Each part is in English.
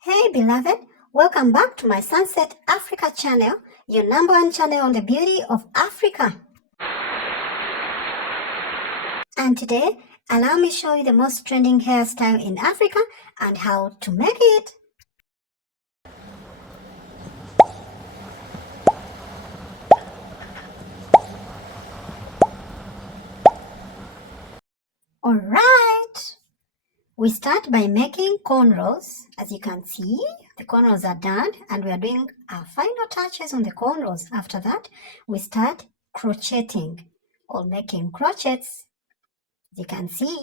Hey beloved, welcome back to my Sunset Africa channel, your #1 channel on the beauty of Africa. And today, allow me show you the most trending hairstyle in Africa and how to make it. Alright, we start by making cornrows. As you can see, the cornrows are done and we are doing our final touches on the cornrows. After that, we start crocheting or making crochets, as you can see.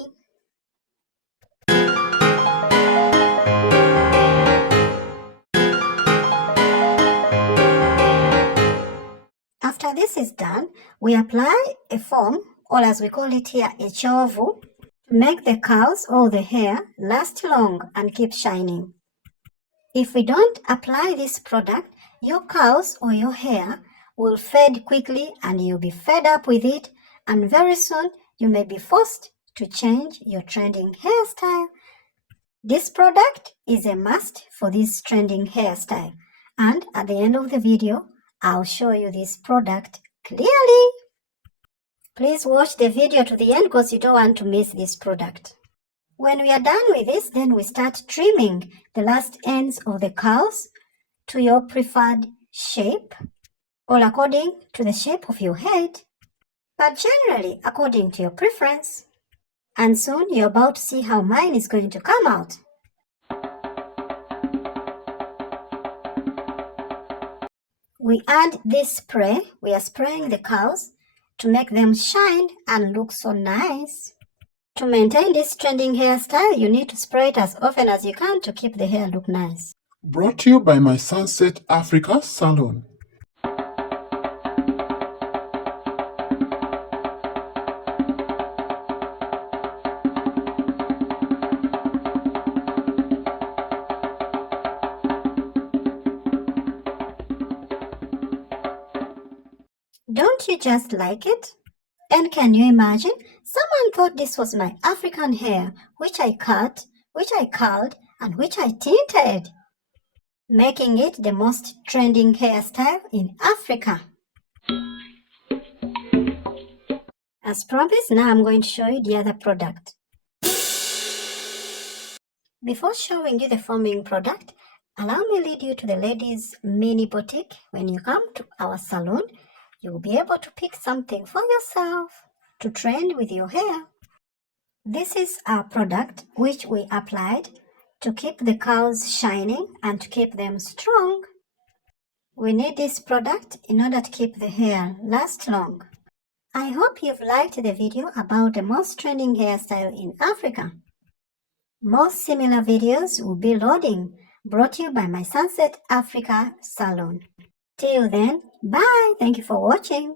After this is done, we apply a foam, or as we call it here, a chovu, to make the curls or the hair last long and keep shining. If we don't apply this product, your curls or your hair will fade quickly and you'll be fed up with it, and very soon you may be forced to change your trending hairstyle. This product is a must for this trending hairstyle, and at the end of the video, I'll show you this product clearly. Please watch the video to the end because you don't want to miss this product. When we are done with this, then we start trimming the last ends of the curls to your preferred shape, or according to the shape of your head, but generally according to your preference. And soon you're about to see how mine is going to come out. We add this spray. We are spraying the curls to make them shine and look so nice. To maintain this trending hairstyle, you need to spray it as often as you can to keep the hair look nice. Brought to you by my Sunset Africa salon. Don't you just like it? And can you imagine? Someone thought this was my African hair, which I cut, which I curled, and which I tinted, making it the most trending hairstyle in Africa. As promised, now I'm going to show you the other product. Before showing you the foaming product, allow me lead you to the ladies' mini boutique. When you come to our salon, you will be able to pick something for yourself to trend with your hair. This is our product which we applied to keep the curls shining and to keep them strong. We need this product in order to keep the hair last long. I hope you've liked the video about the most trending hairstyle in Africa. More similar videos will be loading, brought to you by my Sunset Africa salon. Till then, bye. Thank you for watching.